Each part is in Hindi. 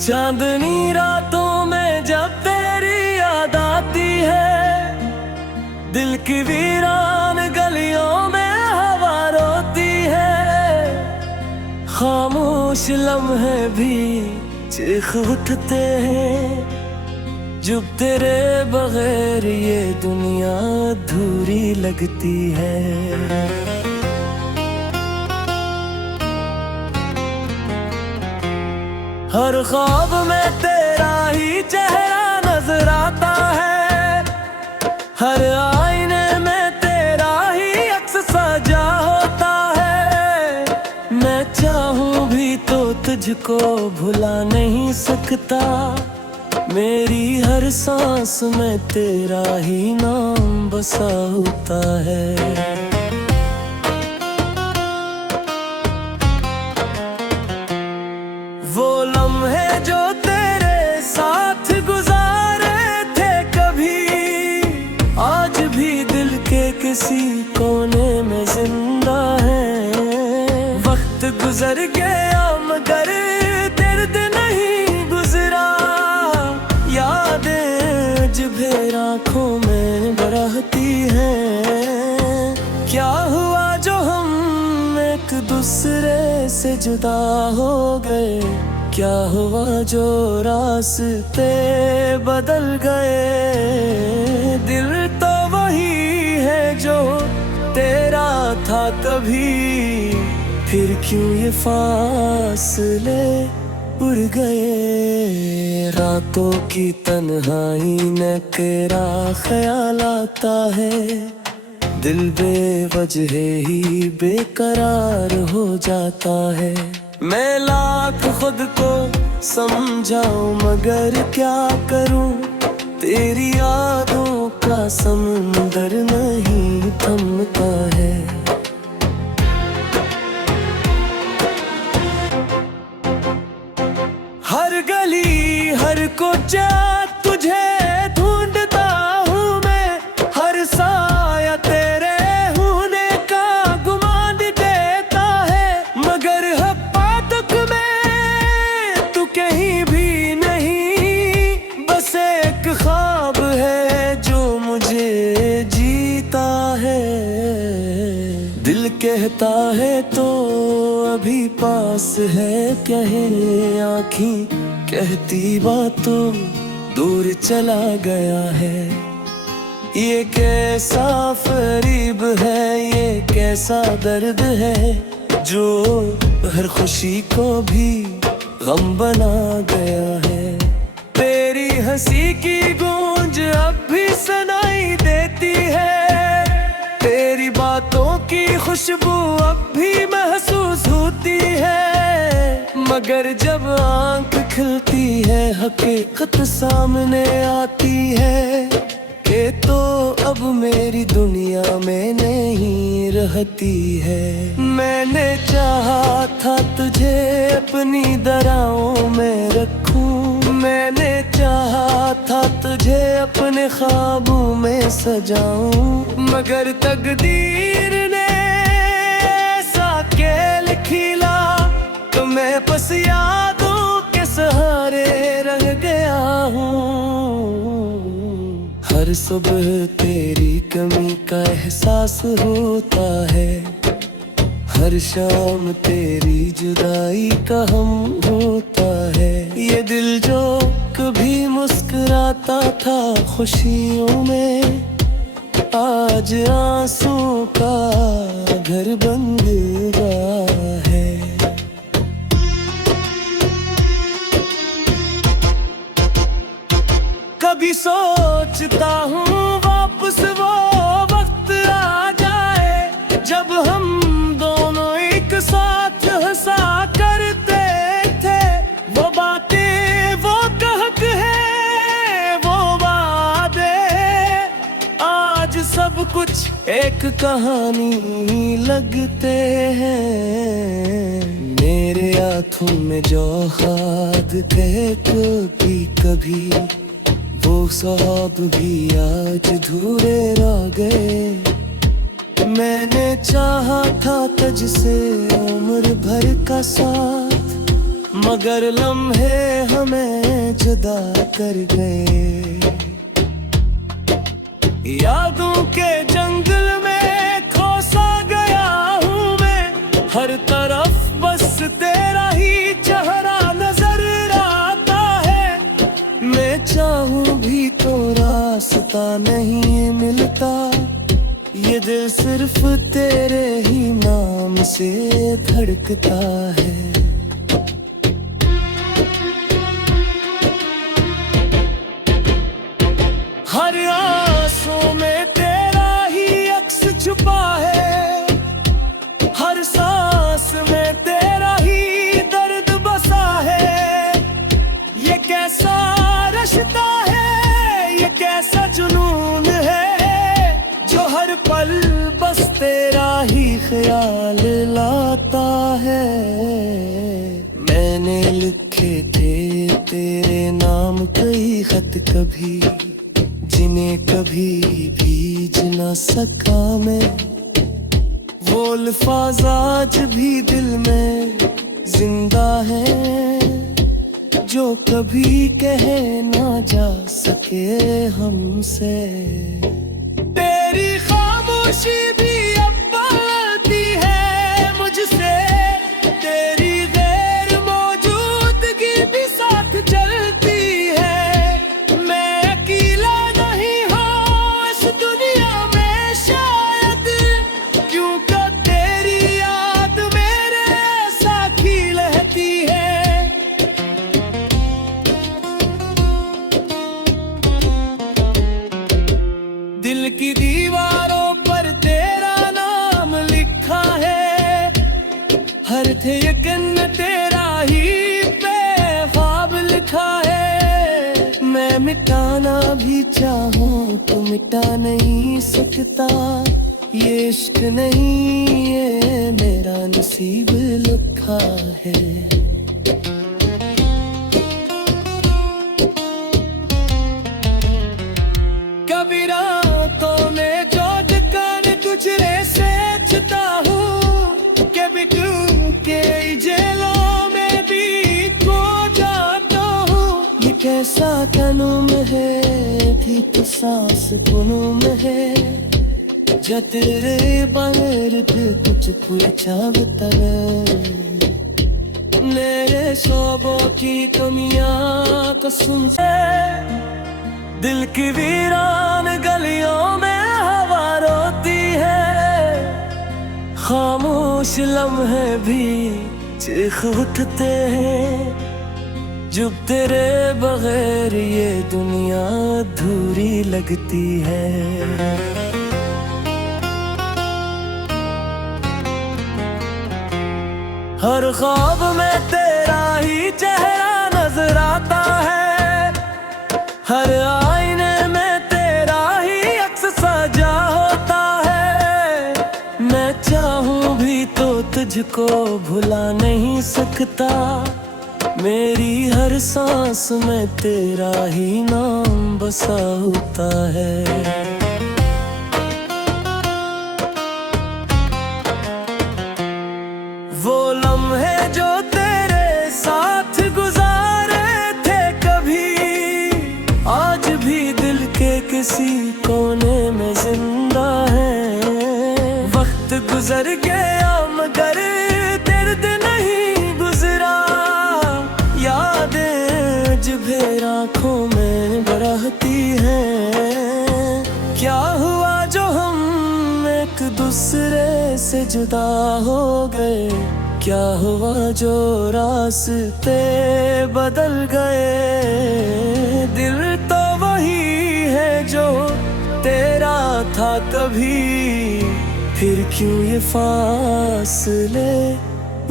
चांदनी रातों में जब तेरी याद आती है, दिल की वीरान गलियों में हवा रोती है। खामोश लम्हे भी चीख उठते हैं, जब तेरे बगैर ये दुनिया अधूरी लगती है। हर ख्वाब में तेरा ही चेहरा नजर आता है, हर आईने में तेरा ही अक्स सजा होता है। मैं चाहूं भी तो तुझको भुला नहीं सकता, मेरी हर सांस में तेरा ही नाम बसा होता है। वो लम्हे जो तेरे साथ गुजारे थे कभी, आज भी दिल के किसी कोने में जिंदा है। वक्त गुजर गया मगर दर्द नहीं गुजरा, यादें जिभेर आँखों में बरहती हैं। क्या हुआ जो हम एक दूसरे से जुदा हो गए, क्या हुआ जो रास्ते बदल गए। दिल तो वही है जो तेरा था तभी, फिर क्यों ये फासले उड़ गए। रातों की तन्हाई में तेरा ख्याल आता है, दिल बेवजह ही बेकरार हो जाता है। मैं लाख खुद को समझाऊं मगर क्या करूं, तेरी यादों का समुंदर नहीं थमता है। हर गली हर कोचा तुझे ढूंढता हूँ मैं, हर साया तेरे होने का गुमान देता है। मगर हपातक में तू कहीं भी नहीं, बस एक ख्वाब है जो मुझे जीता है। दिल कहता है तो अभी पास है, कहे आँखी कहती बातों दूर चला गया है। ये कैसा फरीब है, ये कैसा दर्द है, जो हर खुशी को भी गम बना गया है। तेरी हंसी की गूंज अब भी सुनाई देती है, तेरी बातों की खुशबू अब भी महसूस होती है। मगर जब आंख खिलती है हकीकत सामने आती है, कि तो अब मेरी दुनिया में नहीं रहती है। मैंने चाहा था तुझे अपनी दराहों में रखूं, मैंने चाहा था तुझे अपने ख्वाबों में सजाऊं। मगर तकदीर ने ऐसा खेल खिला, तो मैं बस यादों के सहारे रह गया हूँ। हर सुबह तेरी कमी का एहसास होता है, हर शाम तेरी जुदाई का हम होता है। ये दिल जो कभी मुस्कुराता था खुशियों में, आज आंसू का घर बन गया है। कभी सोचता हूँ वापस वो वक्त आ जाए, जब हम दोनों एक साथ हंसा करते थे। वो बातें वो कहक है वो वादे, आज सब कुछ एक कहानी लगते हैं। मेरे आँखों में जो खाद थे कभी, वो सब भी आज धूरे रह गए। मैंने चाहा था तुझसे उम्र भर का साथ, मगर लम्हे हमें जुदा कर गए। यादों के जंगल में खोसा गया हूँ मैं, हर तरफ बस तेरा ही चेहरा नजर आता है। मैं चाहूँ भी तो रास्ता नहीं मिलता, ये दिल सिर्फ तेरे ही नाम से धड़कता है। हर आंसू में तेरा ही अक्स छुपा है, हर सांस में तेरा ही दर्द बसा है। ये कैसा रिश्ता है, ये कैसा जुनून है, जो हर पल बस तेरा ही ख्याल लाता है। मैंने लिखे थे तेरे नाम कई खत कभी, जिन्हें कभी भीज न सका मैं। वो अल्फाज आज भी दिल में जिंदा है, जो कभी कह ना जा सके हमसे। तेरी खामोशी भी अब बोलती है मुझसे, तेरी गैर मौजूदगी भी साथ चलती है। मैं अकेला नहीं हूँ इस दुनिया में शायद, क्योंकि तेरी याद मेरे साथ ही रहती है। दिल की दीवारों पर तेरा नाम लिखा है, हर थे यकीन तेरा ही ख्वाब लिखा है। मैं मिटाना भी चाहूँ तो मिटा नहीं सकता, ये इश्क नहीं ये मेरा नसीब लिखा है। कभी रातों में जो कर गुजरे से चुता हूँ, कभी के जेलों में भी खो जाता हूँ। ये कैसा तनुम है भी तो सांस कुनुम है, जो तेरे बगैर भी कुछ पूछा बता। मेरे शोबों की कमियां कसम से, दिल की वीरान गलियों में हवा रोती है। खामोश लम्हे भी चीख उठते हैं, जब तेरे बगैर ये दुनिया अधूरी लगती है। हर ख्वाब में तेरा ही चेहरा नजर आता है, हर आईने में तेरा ही अक्स सजा होता है। मैं चाहूँ भी तो तुझको भुला नहीं सकता, मेरी हर सांस में तेरा ही नाम बसा होता है। वो लम्हे जो तेरे साथ गुजारे थे कभी, आज भी दिल के किसी कोने में जिंदा है। वक्त गुजर गया मगर दर्द नहीं गुजरा, यादें जिभेर आँखों में बरहती हैं। क्या हुआ जो हम एक दूसरे से जुदा हो गए, क्या हुआ जो रास्ते बदल गए। दिल तो वही है जो तेरा था कभी, फिर क्यों ये फासले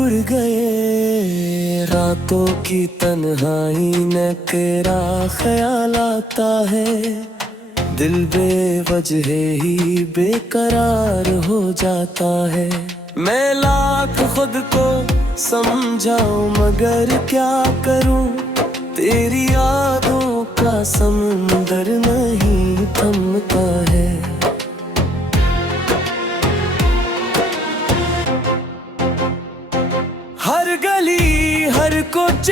उड़ गए। रातों की तन्हाई में तेरा ख्याल आता है, दिल बेवजह ही बेकरार हो जाता है। मैं लाख खुद को समझाऊं मगर क्या करूं, तेरी यादों का समुंदर नहीं थमता है। हर गली हर कुछ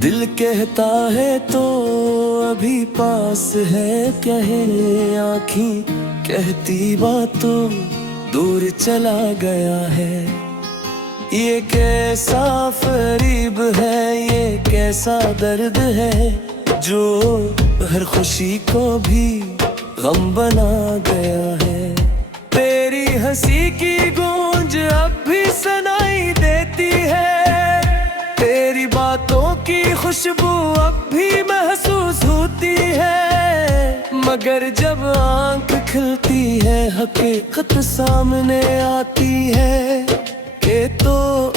दिल कहता है तो अभी पास है, कहे आँखें कहती बातों दूर चला गया है। ये कैसा फरीब है, ये कैसा दर्द है, जो हर खुशी को भी गम बना गया है। तेरी हंसी की गूंज अब भी सुनाई देती है, तेरी बातों की खुशबू अब भी महसूस होती है। मगर जब आंख खिलती है, हकीकत सामने आती है कि तो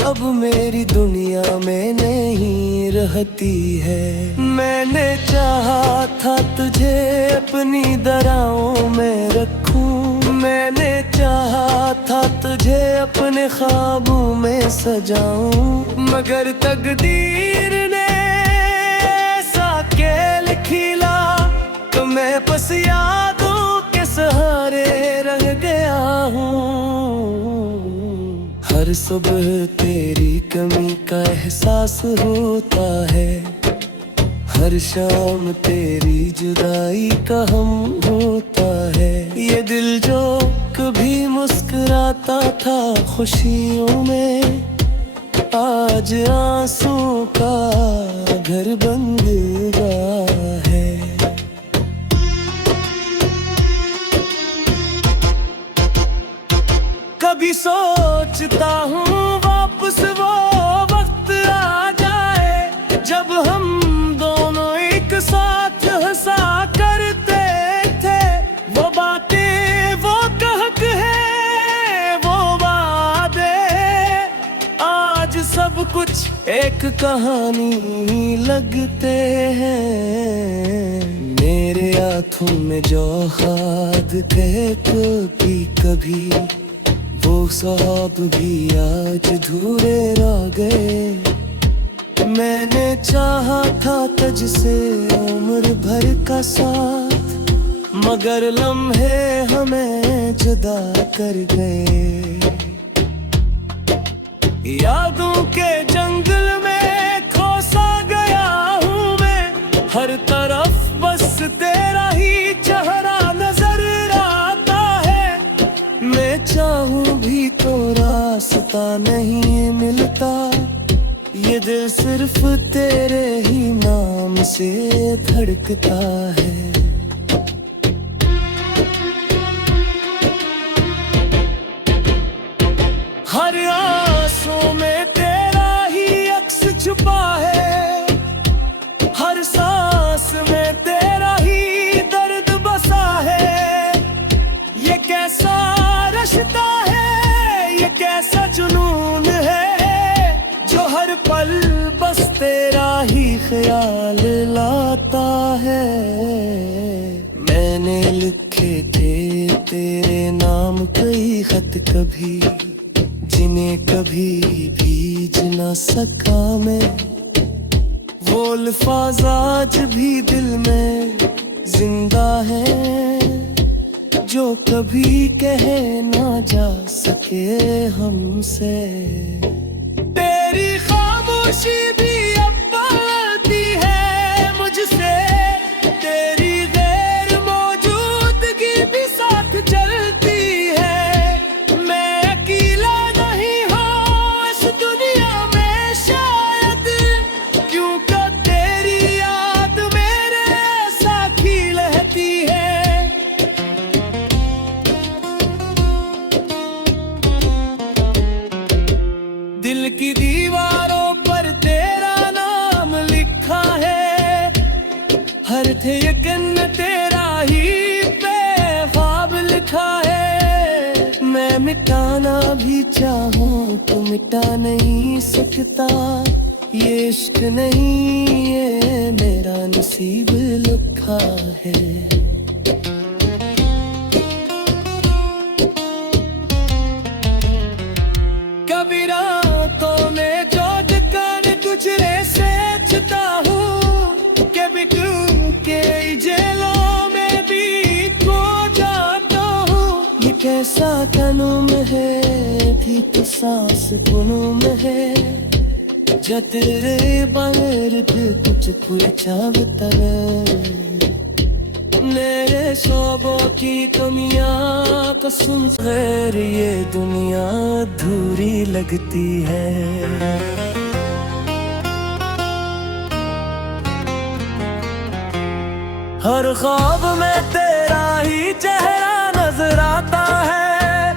अब मेरी दुनिया में नहीं रहती है। मैंने चाहा था तुझे अपनी दराहों में रखूं, मैंने चाहा था तुझे अपने ख्वाबों में सजाऊं, मगर तकदीर ने ऐसा खेल खिला तो मैं बस यादों के सहारे रह गया हूँ। हर सुबह तेरी कमी का एहसास होता है, हर शाम तेरी जुदाई का हम होता है। ये दिल जो कभी मुस्कुराता था खुशियों में, आज आंसू का घर बन गया है। कभी सोचता हूँ वापस वो वक्त आ जाए, जब हम दोनों एक साथ हंसा करते थे। वो बातें, वो कहक है, वो वादे, आज सब कुछ एक कहानी लगते हैं। मेरे आँखों में जो खाद कहे कभी कभी, वो सब भी आज धूरे रह गए। मैंने चाहा था तुझसे उम्र भर का साथ, मगर लम्हे हमें जुदा कर गए। यादों के जंगल में खोसा गया हूँ मैं, हर तरफ बस तेरा ही चेहरा नजर आता है। मैं चाहूँ भी तो रास्ता नहीं मिलता, ये दिल सिर्फ तेरे ही नाम से धड़कता है। हर आंसू में तेरा ही अक्स छुपा है, हर सांस में तेरा ही दर्द बसा है। ये कैसा रिश्ता है, ये कैसा जुनून है, जो हर पल बस तेरा ही ख्याल लाता है। मैंने लिखे थे तेरे नाम कई खत कभी, जिन्हें कभी भीज न सका मैं। वो अल्फाज आज भी दिल में जिंदा है, जो कभी कहे ना जा सके हमसे। तेरी खामोशी भी अब बोलती है मुझसे, तेरी गैर मौजूदगी भी साथ चलती है। मैं अकेला नहीं हूँ इस दुनिया में शायद, क्योंकि तेरी याद मेरे साथ ही रहती है। दिल की दीवारों पर तेरा नाम लिखा है, हर थे यकीन तेरा ही ख्वाब लिखा है। मैं मिटाना भी चाहूँ तो मिटा नहीं सकता, ये इश्क नहीं ये मेरा नसीब लिखा है। कभी रातों में जो दुकान गुजरे से चुता हूँ, कभी के जेलों में भी खो जाता हूँ। ये कैसा तनुम है भी तो सांस गुनूम है, तेरे बगैर भी कुछ पूछा बता मेरे शौबों की कमियां कसम खैर ये दुनिया अधूरी लगती है। हर ख्वाब में तेरा ही चेहरा नजर आता है,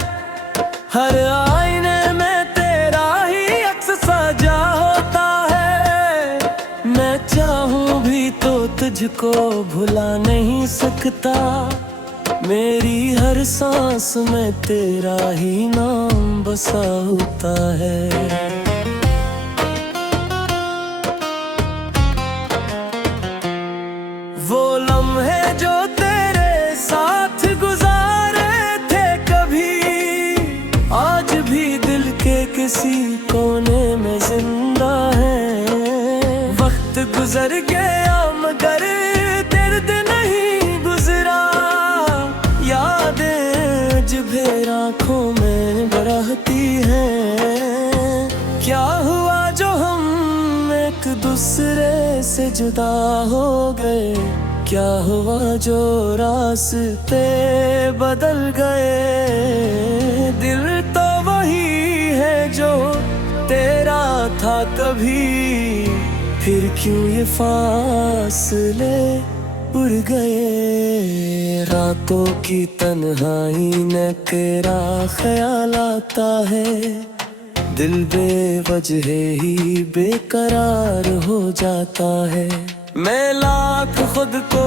हर आईने में तेरा ही अक्स सजा होता है। मैं चाहूं भी तो तुझको भुला नहीं सकता, मेरी हर सांस में तेरा ही नाम बसा होता है। वो लम्हे जो तेरे साथ गुजारे थे कभी, आज भी दिल के किसी कोने में जिंदा है। वक्त गुजर गया मगर दर्द नहीं गुजरा, यादें जिभेर आँखों में बरहती हैं। क्या हुआ जो हम एक दूसरे से जुदा हो गए, क्या हुआ जो रास्ते बदल गए। दिल तो वही है जो तेरा था कभी, फिर क्यों ये फासले उड़ गए। रातों की तन्हाई में तेरा ख्याल आता है, दिल बेवजह ही बेकरार हो जाता है। मैं लाख खुद को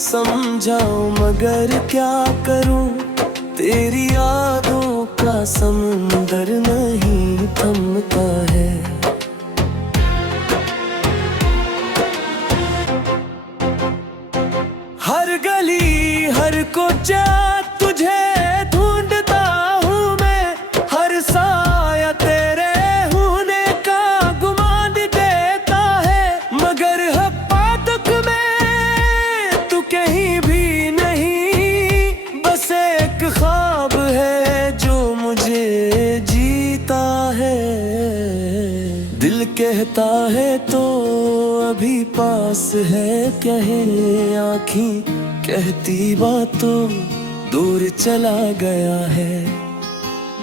समझाऊं मगर क्या करूं, तेरी यादों का समुंदर नहीं थमता है। हर गली हर कोचा तुझे ढूंढता हूँ मैं, हर साया तेरे होने का गुमान देता है। मगर हपातक में तू कहीं भी नहीं, बस एक ख्वाब है जो मुझे जीता है। दिल कहता है तो अभी पास है, कहे आँखें कहती बातों दूर चला गया है।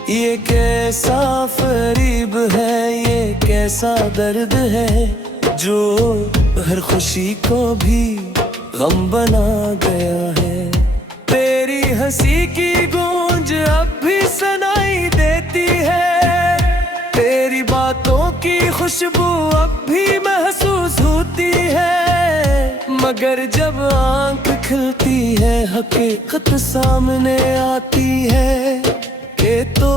ये कैसा फरीब है, ये कैसा दर्द है, जो हर खुशी को भी गम बना गया है। तेरी हंसी की गूंज अब भी सुनाई देती है, तेरी बातों की खुशबू अब भी महसूस होती है। मगर जब आंख खिलती है हकीकत सामने आती है, कि तो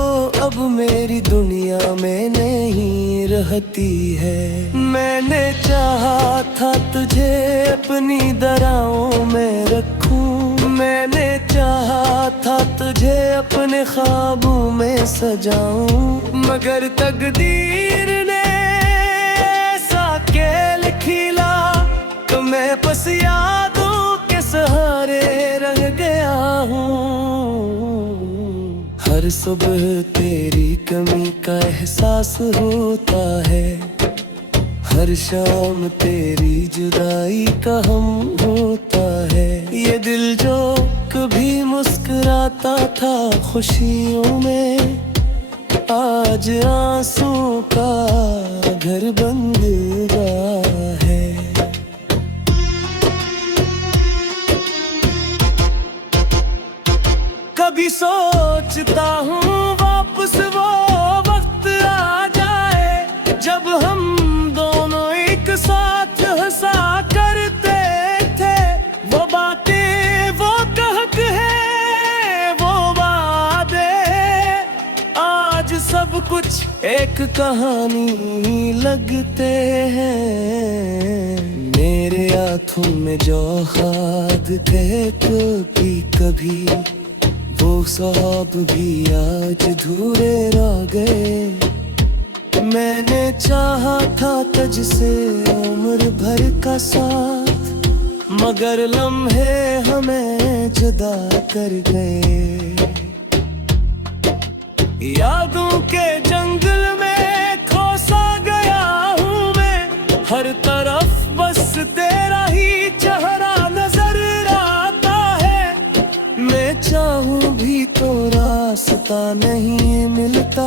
अब मेरी दुनिया में नहीं रहती है। मैंने चाहा था तुझे अपनी दराहों में रखूं, मैंने चाहा था तुझे अपने ख्वाबों में सजाऊं, मगर तकदीर ने ऐसा खेल खिला तो मैं बस यादों के सहारे रह गया हूँ। हर सुबह तेरी कमी का एहसास होता है, हर शाम तेरी जुदाई का हम होता है। ये दिल जो कभी मुस्कुराता था खुशियों में, आज आंसू का घर बन गया है। कभी सोचता हूँ वापस वो वक्त आ जाए, जब हम दोनों एक साथ हंसा करते थे। वो बातें वो कहक है वो वादे, आज सब कुछ एक कहानी लगते हैं। मेरे आँखों में जो खाद कहे कभी वो ख्वाब भी आज अधूरे रह गए। मैंने चाहा था तुझसे उम्र भर का साथ, मगर लम्हे हमें जुदा कर गए। यादों के जंगल में खो सा गया हूँ, पता नहीं मिलता,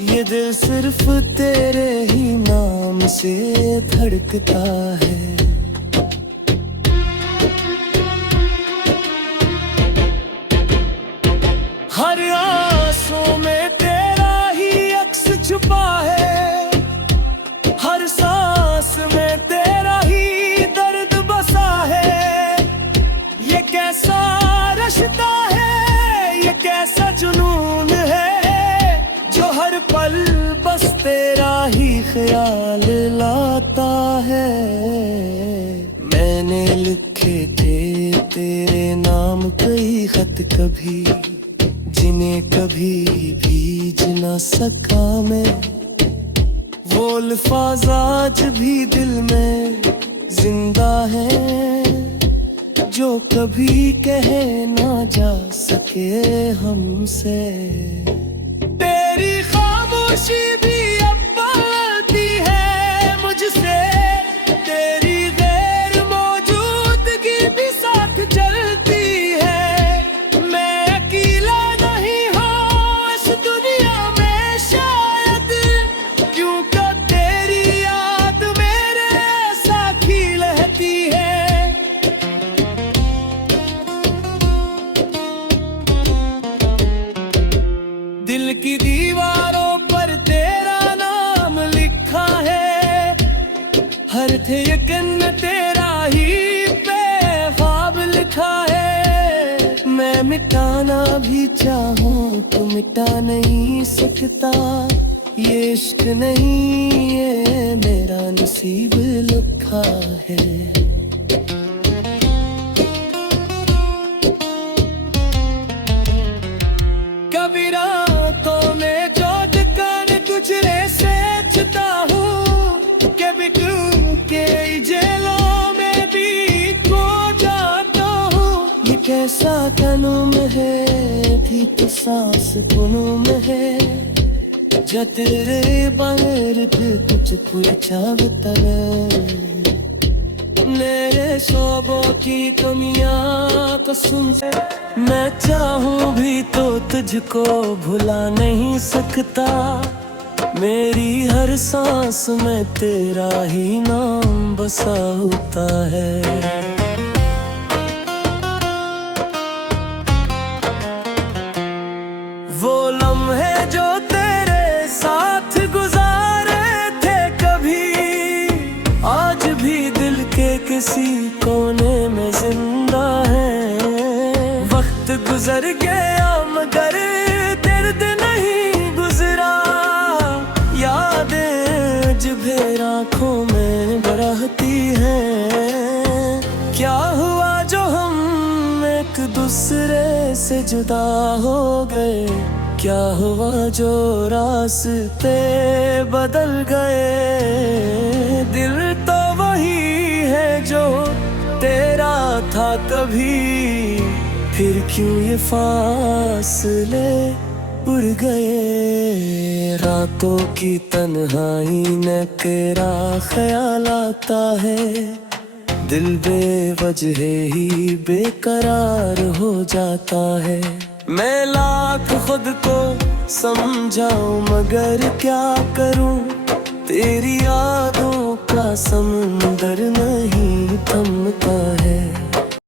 ये दिल सिर्फ तेरे ही नाम से धड़कता है। हर आंसू में तेरा ही अक्स छुपा है, हर सांस में तेरा ही दर्द बसा है। ये कैसा रिश्ता है, ये कैसा जुनून है, जो हर पल बस तेरा ही ख्याल लाता है। मैंने लिखे थे तेरे नाम कई खत कभी, जिन्हें कभी भीज न सका मैं। वो अल्फाज आज भी दिल में जिंदा है, जो कभी कह ना जा सके हमसे। तेरी खामोशी भी अब बोलती है मुझसे, तेरी गैर मौजूदगी भी साथ चलती है। मैं अकेला नहीं हूँ इस दुनिया में शायद, क्योंकि तेरी याद मेरे साथ ही रहती है। दिल की दीवारों पर तेरा नाम लिखा है, हर धड़कन में तेरा ही ख्वाब लिखा है। मैं मिटाना भी चाहूँ तो मिटा नहीं सकता, ये इश्क नहीं ये मेरा नसीब लिखा है। कभी रातों में जो कर गुजरे से छुता हूँ, कभी के जेलों में भी खो जाता हूँ। ये कैसा तनुम है भी तो सांस गुनूम है, जो तेरे बगैर भी कुछ पुरछावता है। मेरे शोबों की कमियां कसम से, मैं चाहूँ भी तो तुझको भुला नहीं सकता। मेरी हर सांस में तेरा ही नाम बसा होता है। वो लम्हे जो तेरे साथ गुजारे थे कभी, आज भी दिल के किसी कोने में जिंदा है। वक्त गुजर गया मगर दर्द नहीं गुजरा, यादें जिभेर आँखों में बरहती हैं। क्या हुआ जो हम एक दूसरे से जुदा हो गए, क्या हुआ जो रास्ते बदल गए। दिल तो वही है जो तेरा था कभी, फिर क्यों ये फासले उड़ गए। रातों की तन्हाई में तेरा ख्याल आता है, दिल बेवजह ही बेकरार हो जाता है। मैं लाख खुद को समझाऊं मगर क्या करूं, तेरी यादों का समुंदर नहीं थमता है।